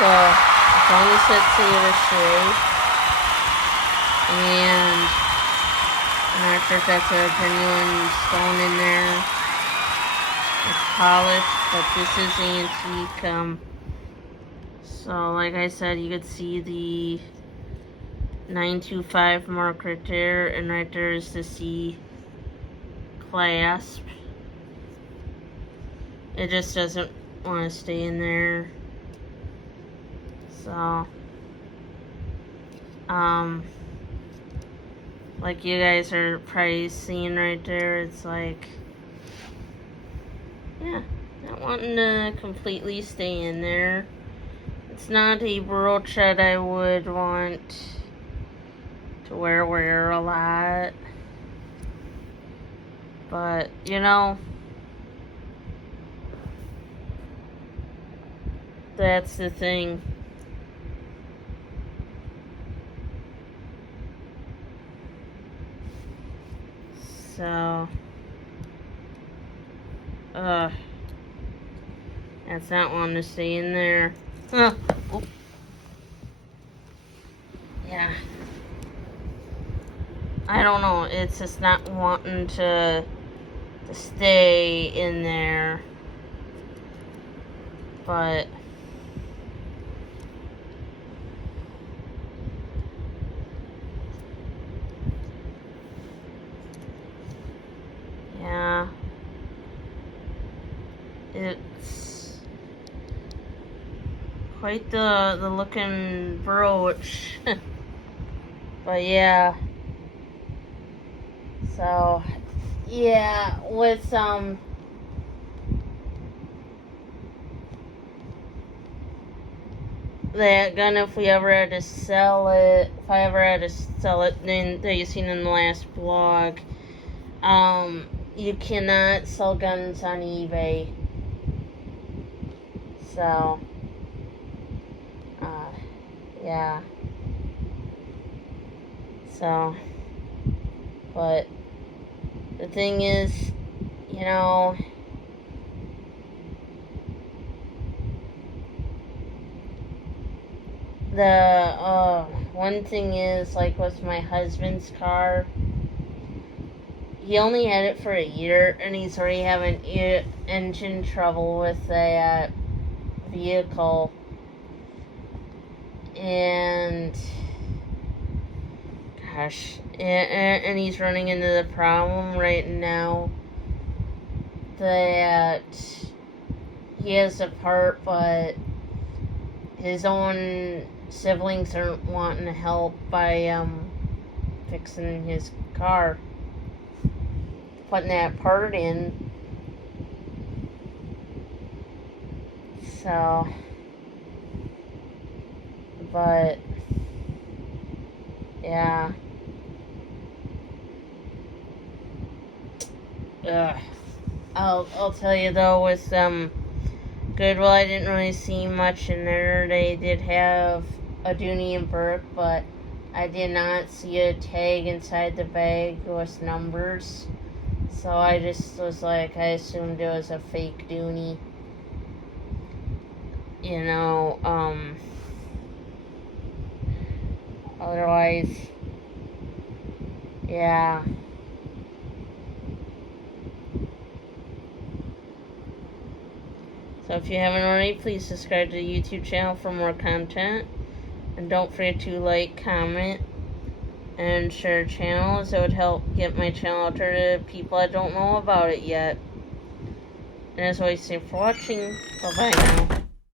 so as long as it's the shape, and I'm not sure if that's a genuine stone in there. It's polished, but this is antique. So like I said, you could see the 925 mark right there, and right there is the C clasp. It just doesn't want to stay in there. So, like you guys are probably seeing right there, it's like, yeah, not wanting to completely stay in there. It's not a brooch that I would want to wear a lot. But, you know, that's the thing. So, that's not wanting to stay in there. Oh. Yeah. I don't know. It's just not wanting to stay in there. But yeah, it's quite the looking brooch. But yeah, so yeah, with that gun, if I ever had to sell it, then that you seen in the last vlog, you cannot sell guns on eBay. So, yeah. So, but the thing is, you know, the one thing is, like with my husband's car, he only had it for a year and he's already having engine trouble with that vehicle. And gosh, and he's running into the problem right now that he has a part, but his own siblings aren't wanting to help by fixing his car, putting that part in. So, but yeah. I'll tell you though, with Goodwill, I didn't really see much in there. They did have a Dooney and Burke, but I did not see a tag inside the bag with numbers. So I just was like, I assumed it was a fake Dooney. You know, otherwise, yeah. So if you haven't already, please subscribe to the YouTube channel for more content. And don't forget to like, comment, and share the channel, as it would help get my channel out there to people that don't know about it yet. And as always, thanks for watching. Bye-bye now.